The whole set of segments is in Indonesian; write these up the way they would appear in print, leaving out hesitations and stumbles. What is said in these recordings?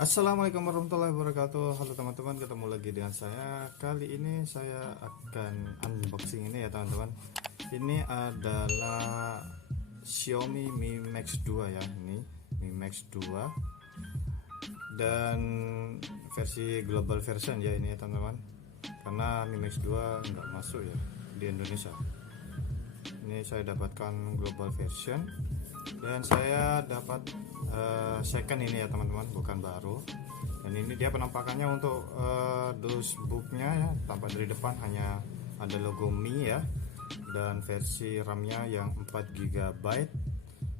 Assalamualaikum warahmatullahi wabarakatuh. Halo teman-teman, ketemu lagi dengan saya. Kali ini saya akan unboxing ini ya teman-teman. Ini adalah Xiaomi Mi Max 2 ya. Ini Mi Max 2 dan versi global version ya ini ya teman-teman. Karena Mi Max 2 nggak masuk ya di Indonesia. Ini saya dapatkan global version dan saya dapat second ini ya teman-teman, bukan baru. Dan ini dia penampakannya untuk dashboardnya ya, tampak dari depan hanya ada logo Mi ya, dan versi RAM-nya yang 4 GB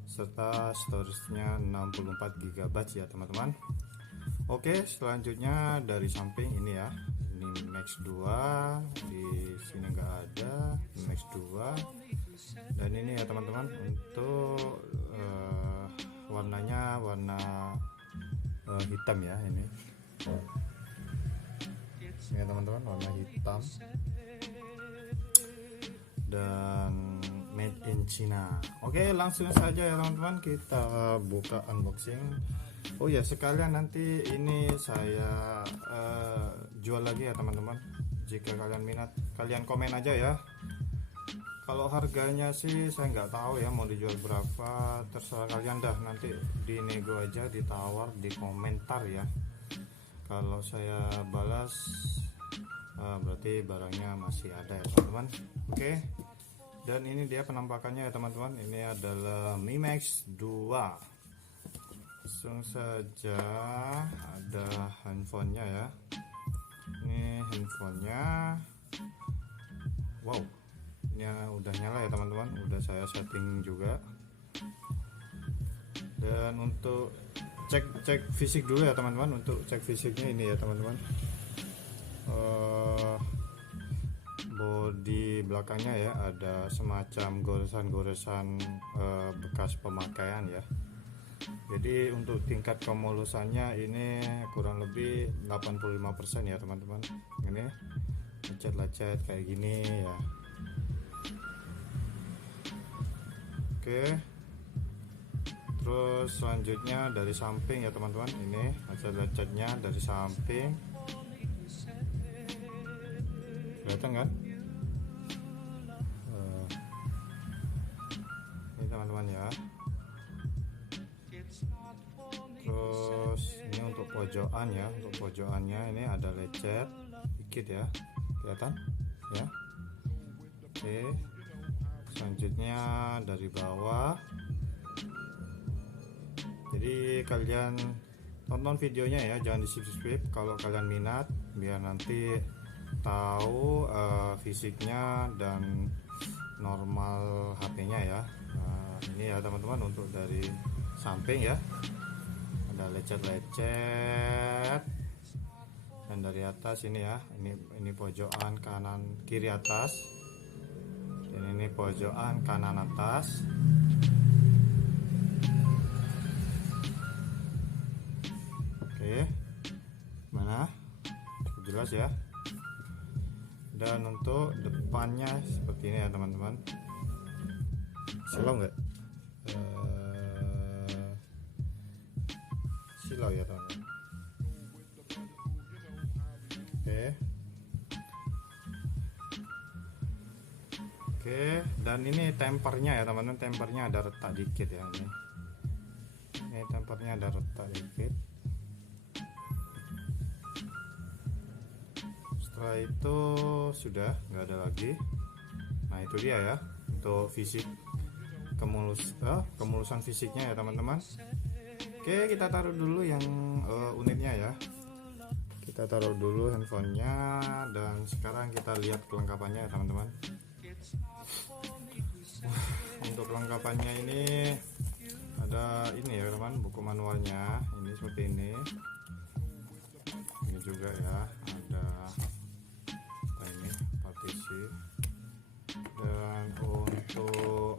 serta storage-nya 64 GB ya teman-teman. Oke, selanjutnya dari samping ini ya, ini Mi Max 2, di sini nggak ada Mi Max 2. Dan ini ya teman-teman, untuk warnanya warna hitam ya, ini ya teman-teman, warna hitam dan made in China. Oke, langsung saja ya teman-teman, kita buka unboxing. Oh ya, sekalian nanti ini saya jual lagi ya teman-teman. Jika kalian minat, kalian komen aja ya. Kalau harganya sih saya nggak tahu ya mau dijual berapa, terserah kalian dah, nanti dinego aja, ditawar di komentar ya. Kalau saya balas berarti barangnya masih ada ya teman-teman. Oke, dan ini dia penampakannya ya teman-teman. Ini adalah Mi Max 2. Langsung saja ada handphonenya ya. Ini handphonenya, wow, ini udah nyala ya teman-teman, udah saya setting juga. Dan untuk cek fisik dulu ya teman-teman. Untuk cek fisiknya ini ya teman-teman, bodi belakangnya ya ada semacam goresan-goresan bekas pemakaian ya. Jadi untuk tingkat kemulusannya ini kurang lebih 85% ya teman-teman. Ini lecet-lecet kayak gini ya. Oke, terus selanjutnya dari samping ya teman-teman, ini hasil lecetnya dari samping, kelihatan kan? Ini teman-teman ya. Terus ini untuk pojokan ya, untuk pojokannya ini ada lecet dikit ya, kelihatan ya. Oke, selanjutnya dari bawah. Jadi kalian tonton videonya ya, jangan di skip kalau kalian minat, biar nanti tahu fisiknya dan normal HP-nya ya. Ini ya teman-teman, untuk dari samping ya ada lecet-lecet, dan dari atas ini ya, ini pojokan kanan kiri atas, dan ini pojokan kanan atas. Oke, mana jelas ya. Dan untuk depannya seperti ini ya teman-teman. Silau nggak? Silau ya teman-teman. Oke, dan ini tempernya ya teman-teman. Tempernya ada retak dikit ya, ini tempernya ada retak dikit. Setelah itu sudah nggak ada lagi. Nah itu dia ya, untuk fisik kemulusan fisiknya ya teman-teman. Oke, kita taruh dulu yang unitnya ya. Kita taruh dulu handphonenya, dan sekarang kita lihat kelengkapannya ya teman-teman. Untuk kelengkapannya ini ada ini ya teman, buku manualnya ini seperti ini. Ini juga ya ada ini partisi. Dan untuk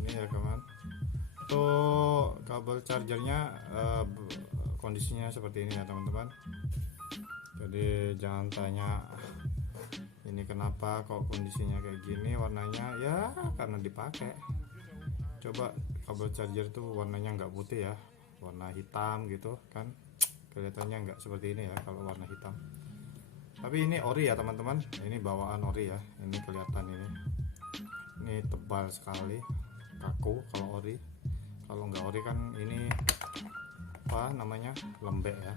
ini ya teman, untuk kabel chargernya kondisinya seperti ini ya teman-teman. Jadi jangan tanya ini kenapa kok kondisinya kayak gini warnanya, ya karena dipakai. Coba kabel charger itu warnanya nggak putih ya, warna hitam gitu kan, kelihatannya nggak seperti ini ya kalau warna hitam. Tapi ini ori ya teman-teman, ini bawaan ori ya, ini kelihatan ini tebal sekali, kaku kalau ori. Kalau nggak ori kan ini apa namanya, lembek ya,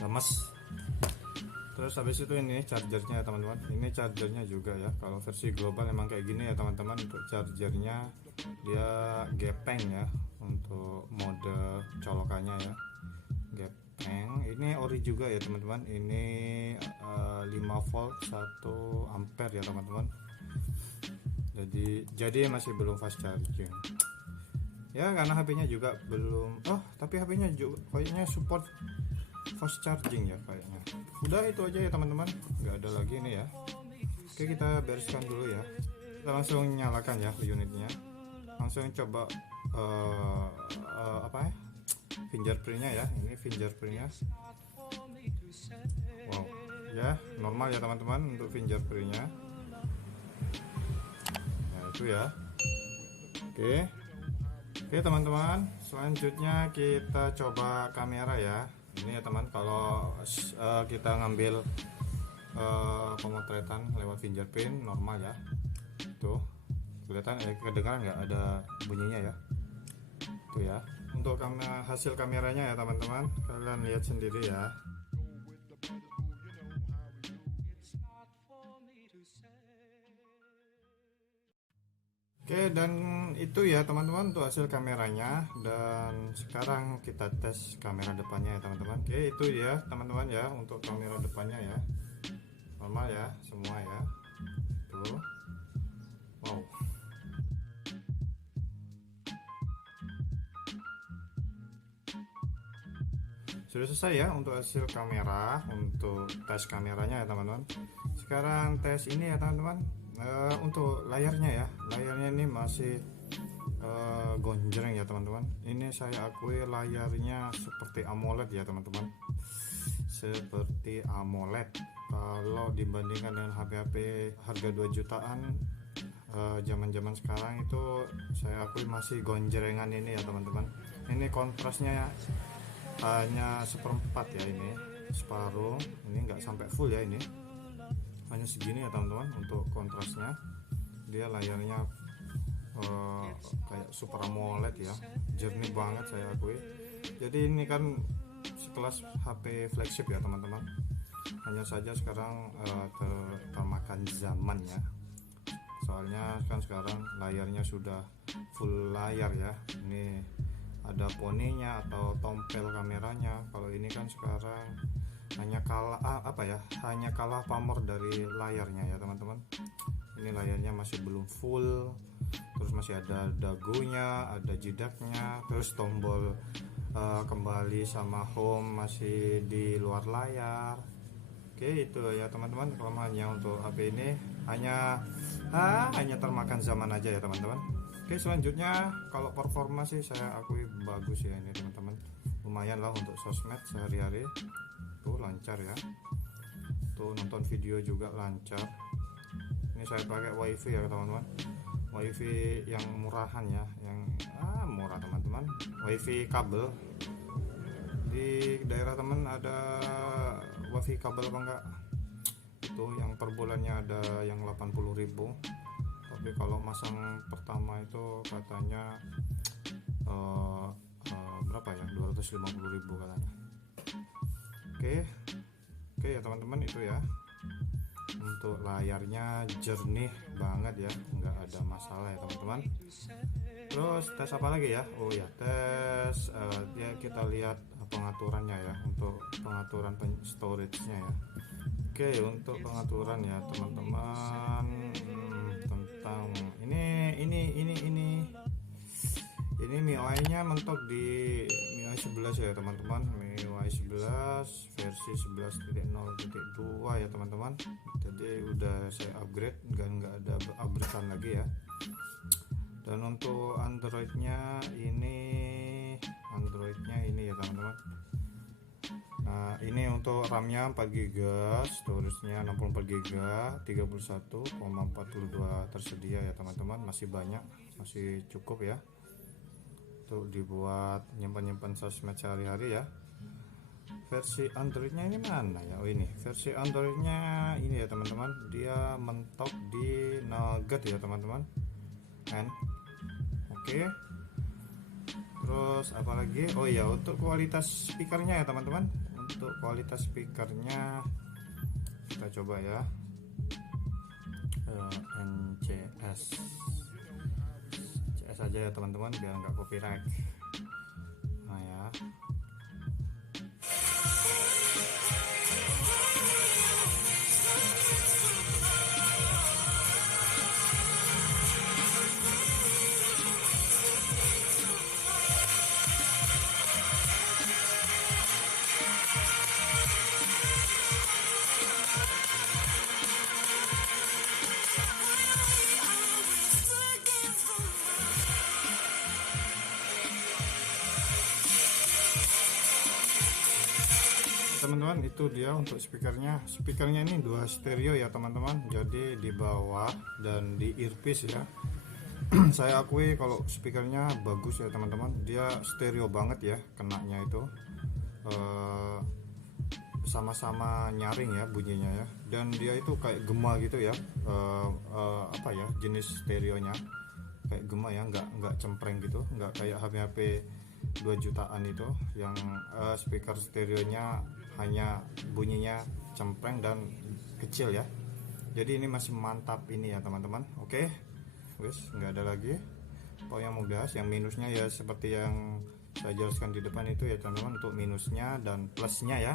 lemes. Terus habis itu ini chargernya teman-teman, ini chargernya juga ya, kalau versi global emang kayak gini ya teman-teman. Untuk chargernya dia gepeng ya, untuk mode colokannya ya, gepeng. Ini ori juga ya teman-teman, ini 5 volt 1 ampere ya teman-teman. Jadi masih belum fast charging ya, karena HP-nya juga belum. Tapi HP-nya juga kayaknya support fast charging ya kayaknya. Udah itu aja ya teman-teman, nggak ada lagi nih ya. Oke, kita bereskan dulu ya. Kita langsung nyalakan ya unitnya, langsung coba apa ya, fingerprintnya ya. Ini fingerprintnya, wow ya, normal ya teman-teman untuk fingerprintnya. Nah itu ya. Oke teman-teman, selanjutnya kita coba kamera ya. Ini ya teman, kalau kita ngambil pemotretan lewat fingerprint normal ya, tuh kelihatan kedengaran nggak ada bunyinya ya, tuh ya. Untuk hasil kameranya ya teman-teman, kalian lihat sendiri ya. Oke, dan itu ya teman-teman untuk hasil kameranya. Dan sekarang kita tes kamera depannya ya teman-teman. Oke, itu ya teman-teman ya, untuk kamera depannya ya, normal ya semua ya, tuh, wow. Sudah selesai ya untuk hasil kamera, untuk tes kameranya ya teman-teman. Sekarang tes ini ya teman-teman. Untuk layarnya ya, layarnya ini masih gonjreng ya teman-teman. Ini saya akui layarnya seperti AMOLED ya teman-teman, seperti AMOLED. Kalau dibandingkan dengan HP-HP harga 2 jutaan zaman-zaman sekarang itu, saya akui masih gonjrengan ini ya teman-teman. Ini kontrasnya hanya seperempat ya, ini separuh, ini nggak sampai full ya, ini hanya segini ya teman-teman. Untuk kontrasnya dia layarnya kayak Super AMOLED ya, jernih banget saya akui. Jadi ini kan sekelas HP flagship ya teman-teman. Hanya saja sekarang termakan zaman ya, soalnya kan sekarang layarnya sudah full layar ya. Ini ada poninya atau tompel kameranya. Kalau ini kan sekarang hanya kalah hanya kalah pamor dari layarnya ya teman-teman. Ini layarnya masih belum full, terus masih ada dagunya, ada jidaknya, terus tombol kembali sama home masih di luar layar. Oke, itu ya teman-teman kelemahannya untuk HP ini, hanya termakan zaman aja ya teman-teman. Oke, selanjutnya kalau performa sih saya akui bagus ya ini teman-teman, lumayan lah untuk sosmed sehari-hari. Tuh lancar ya, tuh nonton video juga lancar. Ini saya pakai wifi ya teman-teman, wifi yang murahan ya, yang murah teman-teman, wifi kabel. Di daerah teman ada wifi kabel apa enggak? Itu yang per bulannya ada yang 80.000, tapi kalau masang pertama itu katanya berapa ya, 250.000 katanya. Oke ya teman-teman, itu ya. Untuk layarnya jernih banget ya, nggak ada masalah ya teman-teman. Terus tes apa lagi ya? Oh ya, tes ya, kita lihat pengaturannya ya, untuk pengaturan storage-nya ya. Oke, untuk pengaturan ya teman-teman, tentang ini MIUI-nya mentok di MIUI 11 ya teman-teman, MIUI 11 versi 11.0.2 ya teman-teman. Jadi udah saya upgrade, nggak ada upgradean lagi ya. Dan untuk Androidnya ini ya teman-teman. Nah ini untuk RAM-nya 4GB, storage-nya 64GB, 31,42 tersedia ya teman-teman, masih banyak. masih cukup ya untuk dibuat nyimpan sosmed sehari-hari ya. Versi Androidnya ini mana ya? Oh ini versi Androidnya ini ya teman-teman, dia mentok di Nugget ya teman-teman kan. Oke, terus apalagi, oh ya untuk kualitas speakernya ya teman-teman, untuk kualitas speakernya kita coba ya, NCS CS aja ya teman-teman biar nggak copyright. Nah ya, teman-teman itu dia untuk speakernya ini dua stereo ya teman-teman, jadi di bawah dan di earpiece ya. Saya akui kalau speakernya bagus ya teman-teman, dia stereo banget ya, kenanya itu sama-sama nyaring ya bunyinya ya, dan dia itu kayak gema gitu ya, apa ya jenis stereonya kayak gema ya, nggak cempreng gitu, nggak kayak HP 2 jutaan itu yang speaker stereonya hanya bunyinya cempreng dan kecil ya. Jadi ini masih mantap ini ya teman-teman. Oke, wes nggak ada lagi. Pokoknya mau bahas yang minusnya ya seperti yang saya jelaskan di depan itu ya teman-teman, untuk minusnya dan plusnya ya.